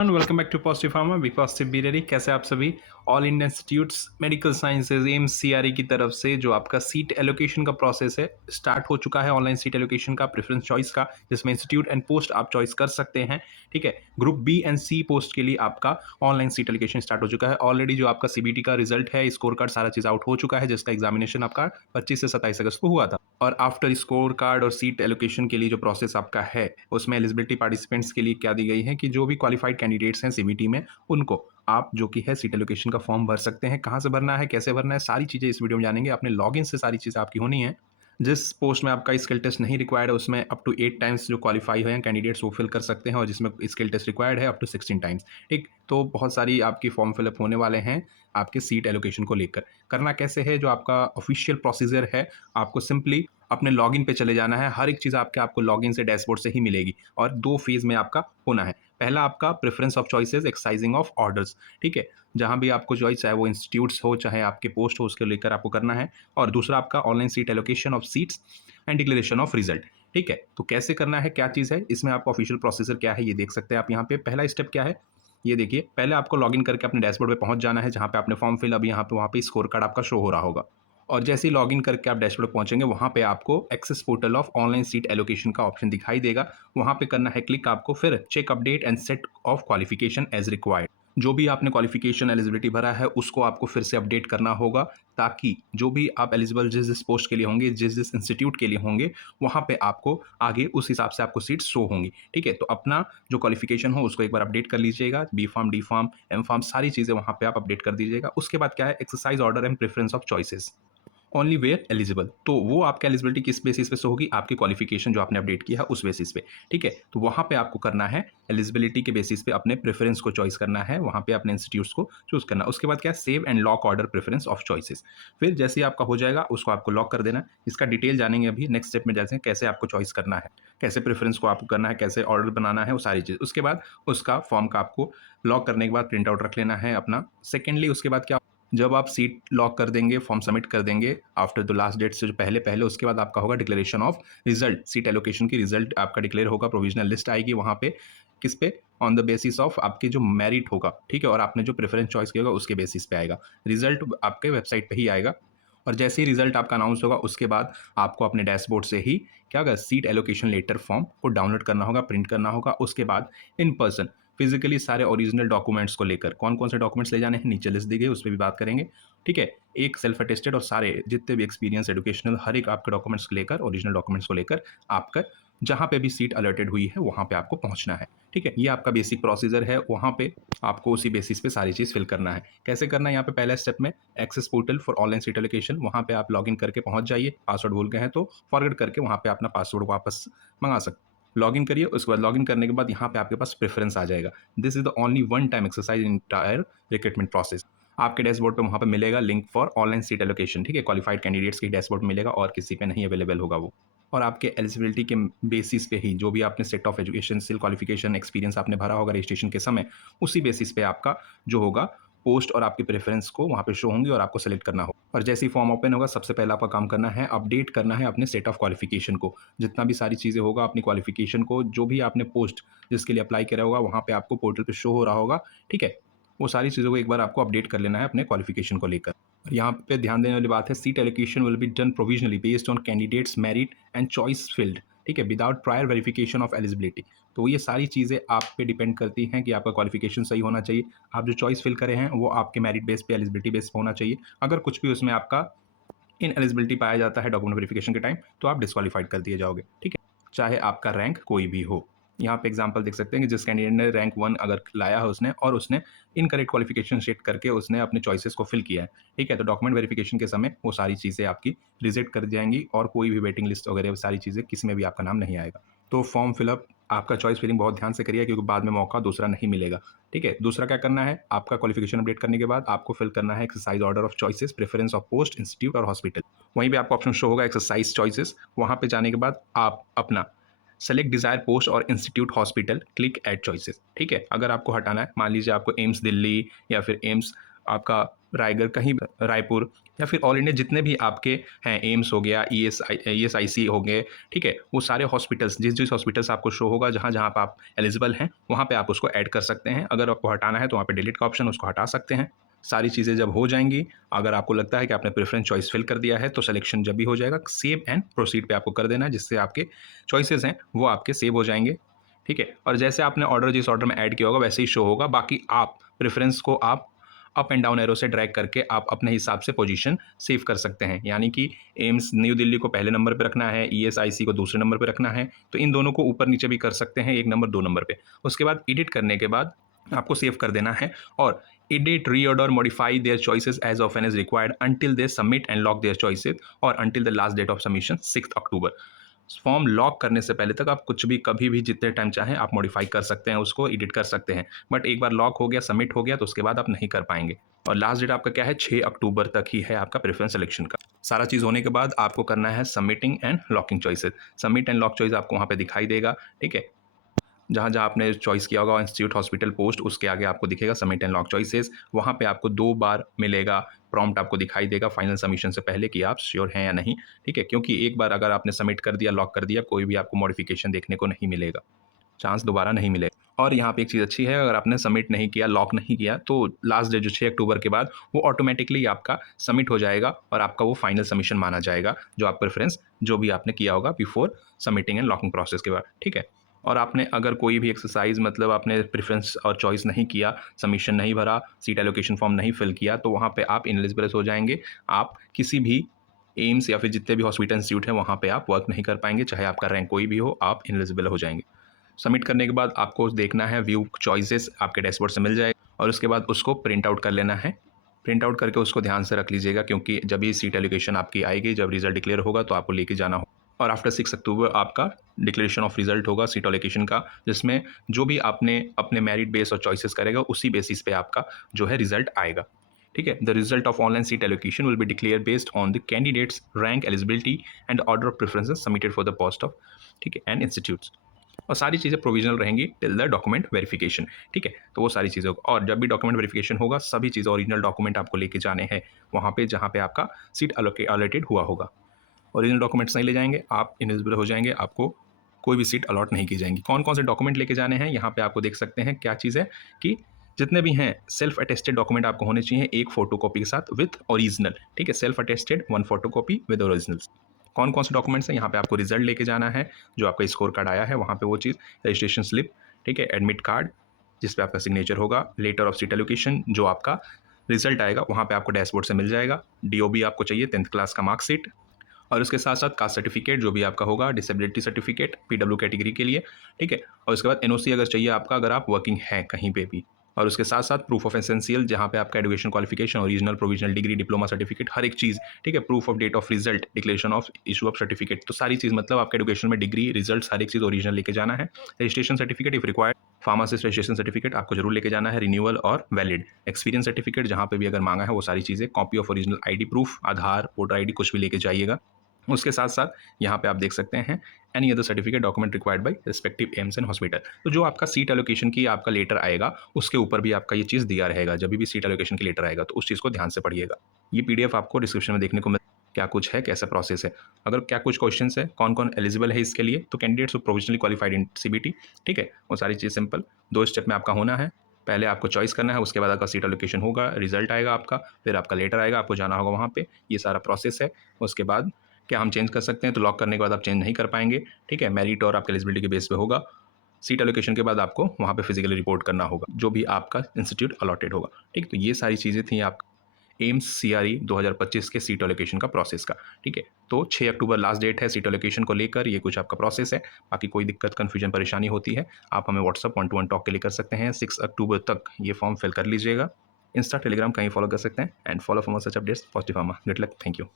Welcome back to positive pharma B positive B ready. कैसे आप सभी? All India institutes medical sciences AIIMS CRE की तरफ से जो आपका सीट एलोकेशन का प्रोसेस है स्टार्ट हो चुका है। ऑनलाइन सीट एलोकेशन का प्रेफरेंस चॉइस का, जिसमें इंस्टीट्यूट एंड पोस्ट आप चॉइस कर सकते हैं। ठीक है, group B and C post के लिए आपका ऑनलाइन सीट एलोकेशन स्टार्ट हो चुका है। ऑलरेडी जो आपका सीबीटी का रिजल्ट है, स्कोर कार्ड सारा चीज़ आउट हो चुका है, जिसका एग्जामिनेशन आपका 25 से 27 अगस्त को हुआ था। और आफ्टर स्कोर कार्ड और सीट एलोकेशन के लिए जो प्रोसेस आपका है, उसमें एलिजिबिलिटी पार्टिसिपेंट्स के लिए क्या दी गई है कि जो भी क्वालिफाइड कैंडिडेट्स हैं सीबीटी में, उनको आप जो कि है सीट एलोकेशन का फॉर्म भर सकते हैं। कहाँ से भरना है, कैसे भरना है, सारी चीज़ें इस वीडियो में जानेंगे। अपने लॉगिन से सारी चीज़ें आपकी होनी है। जिस पोस्ट में आपका स्किल टेस्ट नहीं रिक्वायर्ड है, उसमें अप टू 8 टाइम्स जो क्वालिफाई हैं कैंडिडेट्स वो फिल कर सकते हैं, और जिसमें स्किल टेस्ट रिक्वायर्ड है अप टू 16 टाइम्स। ठीक, तो बहुत सारी आपकी फॉर्म फिलअप होने वाले हैं आपके सीट एलोकेशन को लेकर। करना कैसे है, जो आपका ऑफिशियल प्रोसीजर है, आपको सिंपली अपने लॉगिन पे चले जाना है। हर एक चीज़ आपको लॉगिन से डैशबोर्ड से ही मिलेगी, और 2 फेज़ में आपका होना है। पहला आपका preference of choices exercising of orders. ठीक है, जहाँ भी आपको चॉइस, चाहे वो इंस्टीट्यूट्स हो चाहे आपके पोस्ट हो, उसके लेकर आपको करना है। और दूसरा आपका online seat allocation of seats and declaration of result. ठीक है, तो कैसे करना है, क्या चीज़ है इसमें, आपका ऑफिशियल प्रोसीजर क्या है ये देख सकते हैं आप यहाँ पे। पहला स्टेप क्या है ये देखिए, पहले आपको लॉगिन करके अपने डैशबोर्ड पे पहुंच जाना है, जहाँ पे आपने फॉर्म फिल, अब यहाँ पे वहाँ पे स्कोर कार्ड आपका शो हो रहा होगा। और जैसे ही लॉगिन करके आप डैशबोर्ड पे पहुंचेंगे, वहाँ पे आपको access portal of online seat allocation का ऑप्शन दिखाई देगा। वहाँ पे करना है क्लिक आपको, फिर check update and set of qualification as required. जो भी आपने क्वालिफिकेशन एलिजिबिलिटी भरा है उसको आपको फिर से अपडेट करना होगा, ताकि जो भी आप एलिजिबल जिस जिस पोस्ट के लिए होंगे, जिस जिस इंस्टीट्यूट के लिए होंगे, वहाँ पे आपको आगे उस हिसाब से आपको सीट्स शो होंगी। ठीक है, तो अपना जो क्वालिफिकेशन हो उसको एक बार अपडेट कर लीजिएगा। B pharm, D pharm, M pharm, सारी चीज़ें वहाँ पे आप अपडेट कर दीजिएगा। उसके बाद क्या है, exercise order and preference of choices only where eligible. तो वो आपकी एलिजिबिलिटी किस बेसिस पे होगी, आपकी क्वालिफिकेशन जो आपने अपडेट किया है उस बेसिस पे। ठीक है, तो वहाँ पे आपको करना है एलिजिबिलिटी के बेसिस पे अपने प्रेफरेंस को चॉइस करना है, वहाँ पे अपने इंस्टीट्यूट्स को चूज करना। उसके बाद क्या है, save and lock order preference of choices. फिर जैसे ही आपका हो जाएगा उसको आपको लॉक कर देना। इसका डिटेल जानेंगे अभी नेक्स्ट स्टेप में, जैसे कैसे आपको चॉइस करना है, कैसे प्रेफरेंस को आपको करना है, कैसे ऑर्डर बनाना है, वो सारी चीज़। उसके बाद उसका फॉर्म का आपको लॉक करने के बाद प्रिंट आउट रख लेना है अपना। सेकेंडली उसके बाद क्या, जब आप सीट लॉक कर देंगे, फॉर्म सबमिट कर देंगे आफ्टर द लास्ट डेट से जो पहले पहले, उसके बाद आपका होगा declaration of result. Seat allocation की रिजल्ट आपका डिक्लेयर होगा, प्रोविजनल लिस्ट आएगी वहाँ पे, किस पे, ऑन द बेसिस ऑफ आपके जो मेरिट होगा। ठीक है, और आपने जो प्रेफरेंस चॉइस किया होगा उसके बेसिस पे आएगा रिजल्ट, आपके वेबसाइट पे ही आएगा। और जैसे ही रिजल्ट आपका अनाउंस होगा, उसके बाद आपको अपने डैशबोर्ड से ही क्या होगा, सीट एलोकेशन लेटर फॉर्म को डाउनलोड करना होगा, प्रिंट करना होगा। उसके बाद इन पर्सन फिजिकली सारे ओरिजिनल डॉक्यूमेंट्स को लेकर, कौन कौन से डॉक्यूमेंट्स ले जाने हैं नीचे लिस्ट दी गई, उस पर भी बात करेंगे। ठीक है, एक सेल्फ अटेस्टेड और सारे जितने भी एक्सपीरियंस एजुकेशनल हर एक आपके डॉक्यूमेंट्स को लेकर, ओरिजिनल डॉक्यूमेंट्स को लेकर आपका जहाँ पे भी सीट अलर्टेड हुई है वहाँ पे आपको पहुँचना है। ठीक है, ये आपका बेसिक प्रोसीजर है, वहाँ पे आपको उसी बेसिस पे सारी चीज़ फिल करना है। कैसे करना है, यहाँ पे पहला स्टेप में access portal for online seat allocation, वहाँ पे आप लॉगिन करके पहुँच जाइए। पासवर्ड भूल गए हैं तो फॉरवर्ड करके वहाँ पे अपना पासवर्ड वापस मंगा सकते, लॉगिन करिए। उसके बाद लॉगिन करने के बाद यहाँ पे आपके पास प्रेफरेंस आ जाएगा। This is the only one time exercise in entire recruitment process. आपके डैशबोर्ड पे वहाँ पे मिलेगा link for online seat allocation. ठीक है, क्वालिफाइड कैंडिडेट्स के डैशबोर्ड मिलेगा, और किसी पे नहीं अवेलेबल होगा वो। और आपके एलिजिबिलिटी के बेसिस पे ही जो भी आपने set of education, skill, qualification, experience आपने भरा होगा रजिस्ट्रेशन के समय, उसी बेसिस पे आपका जो होगा पोस्ट और आपकी प्रेफरेंस को वहाँ पे शो होंगी और आपको सेलेक्ट करना होगा। और जैसे ही फॉर्म ओपन होगा, सबसे पहला आपका काम करना है अपडेट करना है अपने सेट ऑफ क्वालिफिकेशन को। जितना भी सारी चीज़ें होगा अपनी क्वालिफिकेशन को, जो भी आपने पोस्ट जिसके लिए अप्लाई करा होगा वहाँ पे आपको पोर्टल पे शो हो रहा होगा। ठीक है, वो सारी चीज़ों को एक बार आपको अपडेट कर लेना है अपने क्वालिफिकेशन को लेकर। और यहाँ पे ध्यान देने वाली बात है, seat allocation will be done provisionally based on candidates merit and choice field. ठीक है, without prior verification of eligibility. तो ये सारी चीज़ें आप पे डिपेंड करती हैं कि आपका क्वालिफिकेशन सही होना चाहिए। आप जो चॉइस फिल करे हैं वो आपके मेरिट बेस पे, एलिजिबिलिटी बेस पे होना चाहिए। अगर कुछ भी उसमें आपका इन एलिजिबिलिटी पाया जाता है डॉक्यूमेंट वेरिफिकेशन के टाइम, तो आप डिस्क्वालीफाइड कर दिए जाओगे। ठीक है, चाहे आपका रैंक कोई भी हो। यहाँ पे एग्जांपल देख सकते हैं कि जिस कैंडिडेट ने रैंक 1 अगर लाया है उसने, और उसने इनकरेक्ट क्वालिफिकेशन सेट करके उसने अपने चॉइसेस को फिल किया है। ठीक है, तो डॉक्यूमेंट वेरिफिकेशन के समय वो सारी चीज़ें आपकी रिजेक्ट कर जाएंगी, और कोई भी वेटिंग लिस्ट वगैरह सारी चीज़ें किसी में भी आपका नाम नहीं आएगा। तो फॉर्म फिलअप आपका चॉइस फिलिंग बहुत ध्यान से करिए, क्योंकि बाद में मौका दूसरा नहीं मिलेगा। ठीक है, दूसरा क्या करना है, आपका क्वालिफिकेशन अपडेट करने के बाद आपको फिल करना है exercise order of choices, preference of post, institute और हॉस्पिटल। वहीं पे आपको ऑप्शन शो होगा एक्सरसाइज चॉइसेस। वहाँ पे जाने के बाद आप अपना सेलेक्ट डिजायर पोस्ट और institute, hospital, click add choices. ठीक है, अगर आपको हटाना है, मान लीजिए आपको एम्स दिल्ली या फिर एम्स आपका रायगढ़ कहीं रायपुर या फिर ऑल इंडिया जितने भी आपके हैं, एम्स हो गया, ईएसआईसी हो गए, ठीक है, वो सारे हॉस्पिटल्स जिस जिस हॉस्पिटल्स आपको शो होगा जहाँ जहाँ पे आप एलिजिबल हैं वहाँ पे आप उसको ऐड कर सकते हैं। अगर आपको हटाना है तो वहाँ पे डिलीट का ऑप्शन, उसको हटा सकते हैं। सारी चीज़ें जब हो जाएंगी, अगर आपको लगता है कि आपने प्रेफरेंस चॉइस फिल कर दिया है तो सिलेक्शन जब भी हो जाएगा सेव एंड प्रोसीड पे आपको कर देना है, जिससे आपके चॉइसेस हैं वो आपके सेव हो जाएंगे, ठीक है। और जैसे आपने ऑर्डर जिस ऑर्डर में ऐड किया होगा वैसे ही शो होगा। बाकी आप प्रेफरेंस को आप अप एंड डाउन एरो से ड्रैग करके आप अपने हिसाब से पोजीशन सेव कर सकते हैं। यानी कि एम्स न्यू दिल्ली को पहले नंबर पे रखना है, ईएसआईसी को दूसरे नंबर पे रखना है, तो इन दोनों को ऊपर नीचे भी कर सकते हैं, 1 नंबर 2 नंबर पे। उसके बाद एडिट करने के बाद आपको सेव कर देना है और edit, reorder, modify their choices as often as required until they submit and lock their choices or until the last date of submission 6 October. Form lock करने से पहले तक आप कुछ भी कभी भी जितने टाइम चाहें आप मॉडिफाई कर सकते हैं, उसको एडिट कर सकते हैं, बट एक बार लॉक हो गया, सबमिट हो गया तो उसके बाद आप नहीं कर पाएंगे। और लास्ट डेट आपका क्या है, 6 अक्टूबर तक ही है आपका प्रेफरेंस सिलेक्शन का। सारा चीज़ होने के बाद आपको करना है submitting and locking choices. Submit and lock choice आपको वहाँ पे दिखाई देगा, ठीक है। जहाँ जहाँ आपने चॉइस किया होगा इंस्टीट्यूट, हॉस्पिटल, पोस्ट, उसके आगे आपको दिखेगा सबमिट एंड लॉक चॉइसेस। वहाँ पे आपको 2 बार मिलेगा प्रॉम्प्ट, आपको दिखाई देगा फाइनल सबमिशन से पहले कि आप श्योर हैं या नहीं, ठीक है। क्योंकि एक बार अगर आपने सबमिट कर दिया, लॉक कर दिया, कोई भी आपको मॉडिफिकेशन देखने को नहीं मिलेगा, चांस दोबारा नहीं मिलेगा। और यहाँ पे एक चीज़ अच्छी है, अगर आपने सबमिट नहीं किया, लॉक नहीं किया, तो लास्ट डेट जो 6 अक्टूबर के बाद वो ऑटोमेटिकली आपका सबमिट हो जाएगा और आपका वो फाइनल सबमिशन माना जाएगा, जो आप प्रेफरेंस जो भी आपने किया होगा before submitting and locking process के बाद, ठीक है। और आपने अगर कोई भी एक्सरसाइज मतलब आपने प्रेफरेंस और चॉइस नहीं किया, सबमिशन नहीं भरा, सीट एलोकेशन फॉर्म नहीं फिल किया, तो वहाँ पे आप इनएलिजिबल हो जाएंगे। आप किसी भी एम्स या फिर जितने भी हॉस्पिटल इंस्टीट्यूट हैं वहाँ पे आप वर्क नहीं कर पाएंगे, चाहे आपका रैंक कोई भी हो, आप इनएलिजिबल हो जाएंगे। सबमिट करने के बाद आपको देखना है, व्यू चॉइसेस आपके डैशबोर्ड से मिल जाएगा और उसके बाद उसको प्रिंट आउट कर लेना है। प्रिंट आउट करके उसको ध्यान से रख लीजिएगा, क्योंकि जब ये सीट एलोकेशन आपकी आएगी, जब रिजल्ट डिक्लेयर होगा तो आपको लेके जाना हो। और आफ्टर 6 अक्टूबर आपका डिक्लेरेशन ऑफ रिजल्ट होगा सीट एलोकेशन का, जिसमें जो भी आपने अपने मेरिट बेस और चॉइसेस करेगा उसी बेसिस पे आपका जो है रिजल्ट आएगा, ठीक है। The result of online seat allocation will be declare based on the candidates rank, eligibility and order of preferences submitted for the post of, ठीक है, एंड इंस्टीट्यूट्स। और सारी चीज़ें प्रोविजनल रहेंगी टिल द डॉक्यूमेंट वेरिफिकेशन, ठीक है। तो वो सारी चीज़ें होगा और जब भी डॉक्यूमेंट वेरिफिकेशन होगा सभी चीज़ें ओरिजिनल डॉक्यूमेंट आपको लेके जाने हैं वहाँ पे जहाँ पे आपका सीट अलॉटेड हुआ होगा। ओरिजिनल डॉक्यूमेंट्स नहीं ले जाएंगे आप इलिजिबल हो जाएंगे, आपको कोई भी सीट अलॉट नहीं की जाएंगी। कौन कौन से डॉक्यूमेंट लेके जाने हैं यहाँ पे आपको देख सकते हैं। क्या चीज़ है कि जितने भी हैं सेल्फ अटेस्टेड डॉक्यूमेंट आपको होने चाहिए एक फोटोकॉपी के साथ विथ ओरिजिनल, ठीक है। Self attested 1 photocopy with originals. कौन कौन से डॉक्यूमेंट्स हैं, यहाँ पे आपको रिजल्ट लेके जाना है, जो आपका स्कोर कार्ड आया है वहाँ पे वो चीज़, रजिस्ट्रेशन स्लिप, ठीक है, एडमिट कार्ड जिस पे आपका सिग्नेचर होगा, लेटर ऑफ सीट एलोकेशन जो आपका रिजल्ट आएगा वहाँ पे आपको डैशबोर्ड से मिल जाएगा, डीओबी आपको चाहिए 10th क्लास का मार्कशीट, और उसके साथ साथ कास्ट सर्टिफिकेट जो भी आपका होगा, डिसेबिलिटी सर्टिफिकेट पीडब्ल्यू कैटेगरी के लिए, ठीक है। और उसके बाद एनओसी अगर चाहिए आपका, अगर आप वर्किंग हैं कहीं पे भी, और उसके साथ साथ प्रूफ ऑफ एसेंशियल जहाँ पे आपका education qualification, original, provisional degree, diploma certificate, हर एक चीज़, ठीक है। Proof of date of result, declaration of issue of certificate, तो सारी चीज़ मतलब आपके एजुकेशन में डिग्री, रिजल्ट, हर एक चीज़ ओरिजिनल लेके जाना है। Registration certificate if required, pharmacist registration certificate आपको जरूर लेके जाना है, रिन्यूअल और वैलिड, एक्सपीरियंस सर्टिफिकेट जहाँ पे भी अगर मांगा है वो सारी चीज़ें, copy of original ID proof, Aadhaar, voter ID कुछ भी लेके जाइएगा। उसके साथ साथ यहाँ पे आप देख सकते हैं any other certificate document required by respective AIIMS and hospital. तो जो आपका सीट एलोकेशन की आपका लेटर आएगा उसके ऊपर भी आपका ये चीज़ दिया रहेगा, जब भी सीट एलोकेशन की लेटर आएगा तो उस चीज़ को ध्यान से पढ़िएगा। ये पीडीएफ आपको डिस्क्रिप्शन में देखने को मिल, क्या कुछ है, कैसा प्रोसेस है, अगर क्या कुछ क्वेश्चन है, कौन कौन एलिजिबल है इसके लिए, तो candidates provisionally qualified in CBT, ठीक है। वो सारी चीज़ सिंपल 2 स्टेप में आपका होना है। पहले आपको चॉइस करना है, उसके बाद आपका सीट एलोकेशन होगा, रिजल्ट आएगा आपका, फिर आपका लेटर आएगा, आपको जाना होगा वहाँ पे, ये सारा प्रोसेस है। उसके बाद क्या हम चेंज कर सकते हैं, तो लॉक करने के बाद आप चेंज नहीं कर पाएंगे, ठीक है। मेरिट और आपके एलिजिबिलिटी के बेस पे होगा। सीट एलोकेशन के बाद आपको वहाँ पे फिजिकली रिपोर्ट करना होगा जो भी आपका इंस्टीट्यूट अलॉटेड होगा, ठीक। तो ये सारी चीज़ें थी आप एम्स सीआरई 2025 के सीट एलोकेशन का प्रोसेस का, ठीक है। तो 6 अक्टूबर लास्ट डेट है सीट एलोकेशन को लेकर, ये कुछ आपका प्रोसेस है। बाकी कोई दिक्कत, कन्फ्यूजन, परेशानी होती है आप हमें व्हाट्सअप 1-to-1 टॉक के लिए कर सकते हैं। 6 अक्टूबर तक ये फॉर्म फिल कर लीजिएगा। इंस्टा, टेलीग्राम कहीं फॉलो कर सकते हैं and follow for more such updates. Positive pharma, good luck, thank you.